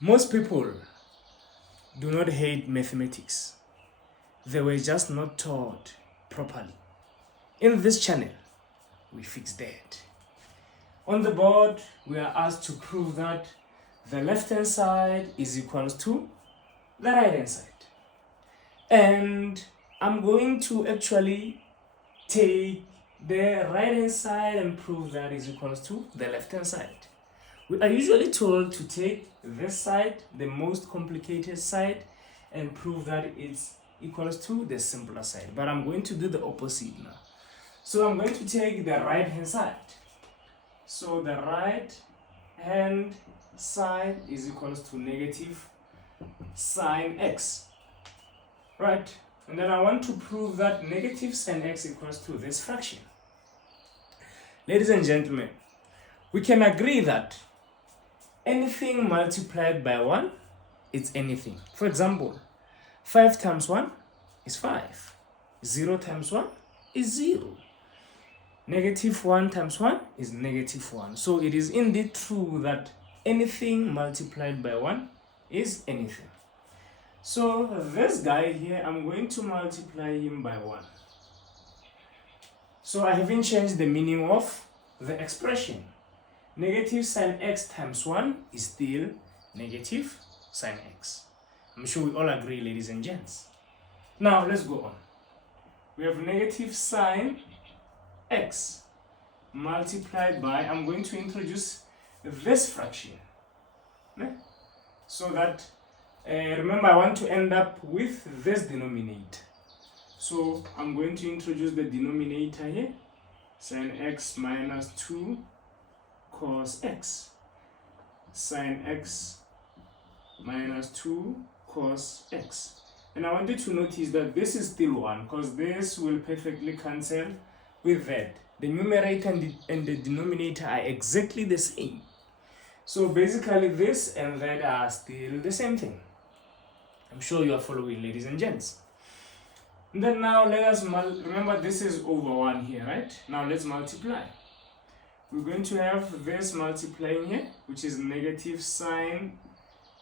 Most people do not hate mathematics. They were just not taught properly. In this channel, we fix that. On the board, we are asked to prove that the left-hand side is equals to the right-hand side. And I'm going to actually take the right-hand side and prove that is equals to the left-hand side. We are usually told to take this side, the most complicated side, and prove that it's equals to the simpler side. But I'm going to do the opposite now. So I'm going to take the right-hand side. So the right-hand side is equals to negative sine x. Right? And then I want to prove that negative sine x equals to this fraction. Ladies and gentlemen, we can agree that anything multiplied by 1, it's anything. For example, 5 times 1 is 5. 0 times 1 is 0. Negative 1 times 1 is negative 1. So it is indeed true that anything multiplied by 1 is anything. So this guy here, I'm going to multiply him by 1. So I haven't changed the meaning of the expression. Negative sine x times 1 is still negative sine x. I'm sure we all agree, ladies and gents. Now let's go on. We have negative sine x multiplied by, I'm going to introduce this fraction. So that, remember I want to end up with this denominator. So I'm going to introduce the denominator here. Sine x minus 2 cos x. Sine x minus 2 cos x. And I want you to notice that this is still 1 because this will perfectly cancel with that. The numerator and the denominator are exactly the same. So basically this and that are still the same thing. I'm sure you are following, ladies and gents. And then now let us, remember this is over 1 here, right? Now let's multiply. We're going to have this multiplying here, which is negative sine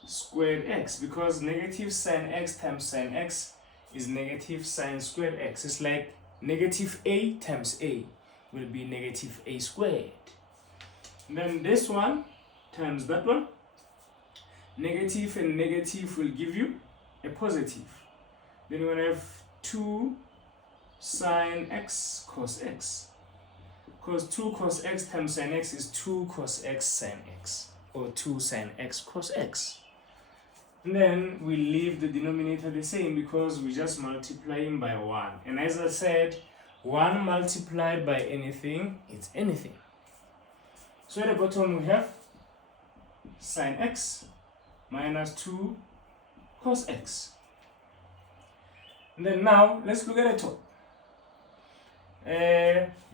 squared x, because negative sine x times sine x is negative sine squared x. It's like negative a times a will be negative a squared. And then this one times that one. Negative and negative will give you a positive. Then you're going to have 2 sine x cos x. Because 2 cos x times sine x is 2 cos x sine x, or 2 sine x cos x. And then we leave the denominator the same because we just multiply him by 1. And as I said, 1 multiplied by anything, it's anything. So at the bottom we have sine x minus 2 cos x. And then now let's look at the top.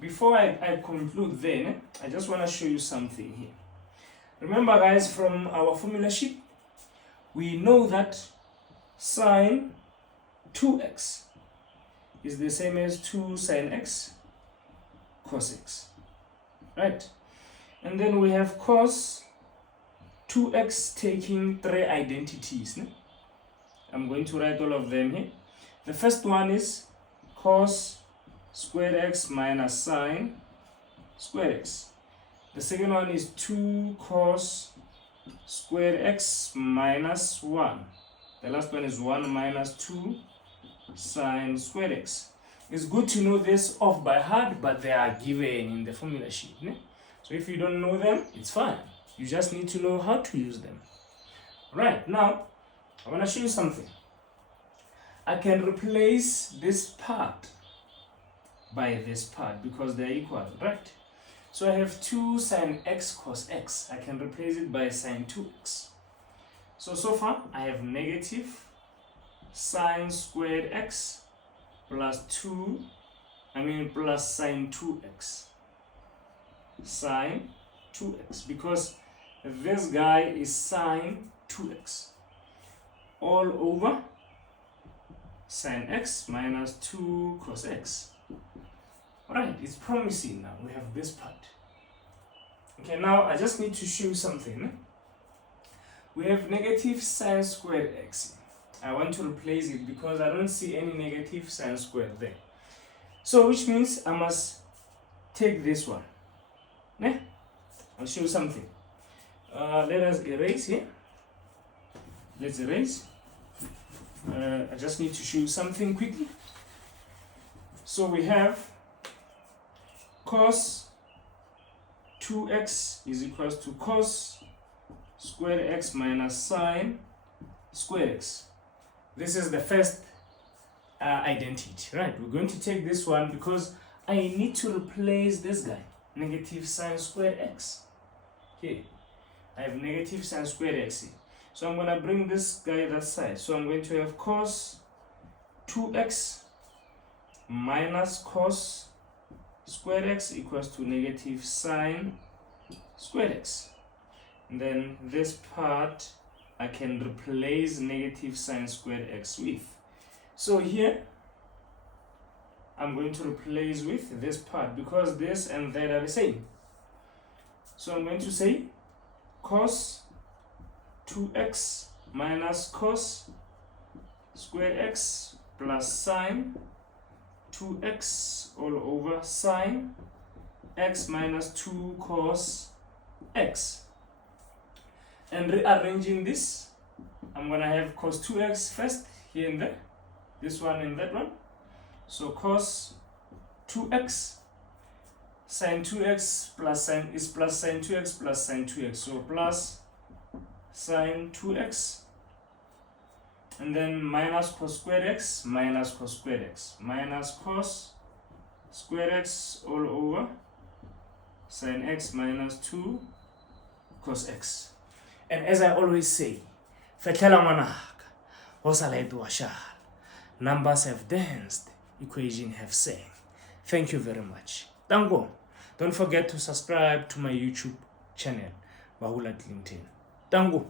Before I conclude then, I just want to show you something here. Remember guys, from our formula sheet, we know that sine 2x is the same as 2 sine x cos x, right? And then we have cos 2x taking 3 identities. I'm going to write all of them here. The first one is cos squared x minus sine squared x. The second one is 2 cos squared x minus 1. The last one is 1 minus 2 sine squared x. It's good to know this off by heart, but they are given in the formula sheet. So if you don't know them, it's fine. You just need to know how to use them. Right, now I want to show you something. I can replace this part by this part because they're equal, right? So I have 2 sine x cos x. I can replace it by sine 2x. So far I have negative sine squared x plus plus sine 2x. Sine 2x, because this guy is sine 2x all over sine x minus 2 cos x. Alright, it's promising now. We have this part. Okay, now I just need to show you something. We have negative sine squared x. I want to replace it because I don't see any negative sine squared there. So which means I must take this one. Yeah? I'll show you something. Let us erase here. Let's erase. I just need to show you something quickly. So we have cos 2x is equals to cos squared x minus sine squared x. This is the first identity, right? We're going to take this one because I need to replace this guy, negative sine squared x. Okay, I have negative sine squared x here. So I'm going to bring this guy that side. So I'm going to have cos 2x minus cos squared x equals to negative sine squared x. And then this part I can replace negative sine squared x with. So here I'm going to replace with this part because this and that are the same. So I'm going to say cos 2x minus cos squared x plus sine 2x all over sine x minus 2 cos x. And rearranging this, I'm going to have cos 2x first here and there, this one and that one. So cos 2x sine 2x plus sine is plus sine 2x plus sine 2x. So plus sine 2x and then minus cos squared x minus cos squared x minus cos squared x all over sine x minus 2 cos x. And as I always say, numbers have danced, equation have sang. Thank you very much. Tango. Don't forget to subscribe to my YouTube channel, Bahula. Tango.